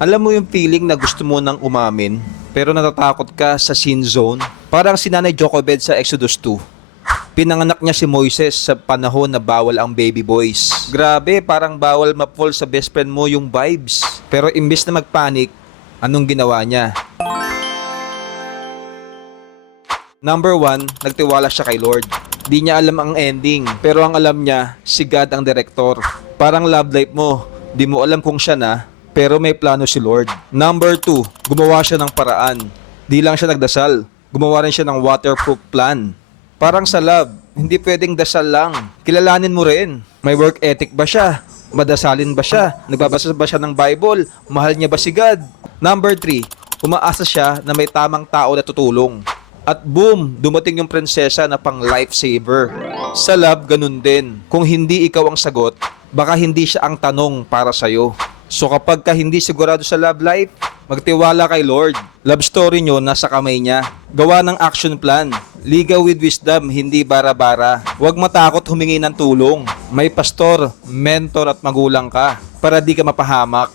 Alam mo yung feeling na gusto mo nang umamin, pero natatakot ka sa sin zone? Parang si Nanay Jochebed sa Exodus 2. Pinanganak niya si Moises sa panahon na bawal ang baby boys. Grabe, parang bawal ma-fall sa best friend mo yung vibes. Pero imbes na magpanic, anong ginawa niya? Number 1, nagtiwala siya kay Lord. Di niya alam ang ending, pero ang alam niya, si God ang direktor. Parang love life mo, di mo alam kung siya na, pero may plano si Lord. Number 2, gumawa siya ng paraan. Di lang siya nagdasal, gumawa rin siya ng waterproof plan. Parang sa love, hindi pwedeng dasal lang. Kilalanin mo rin. May work ethic ba siya? Madasalin ba siya? Nagbabasa ba siya ng Bible? Mahal niya ba si God? Number 3, umaasa siya na may tamang tao na tutulong. At boom, dumating yung prinsesa na pang lifesaver. Sa love, ganun din. Kung hindi ikaw ang sagot, baka hindi siya ang tanong para sa'yo. So kapag ka hindi sigurado sa love life, magtiwala kay Lord. Love story nyo nasa kamay niya. Gawa ng action plan. Ligaw with wisdom, hindi bara-bara. Huwag matakot humingi ng tulong. May pastor, mentor at magulang ka para di ka mapahamak.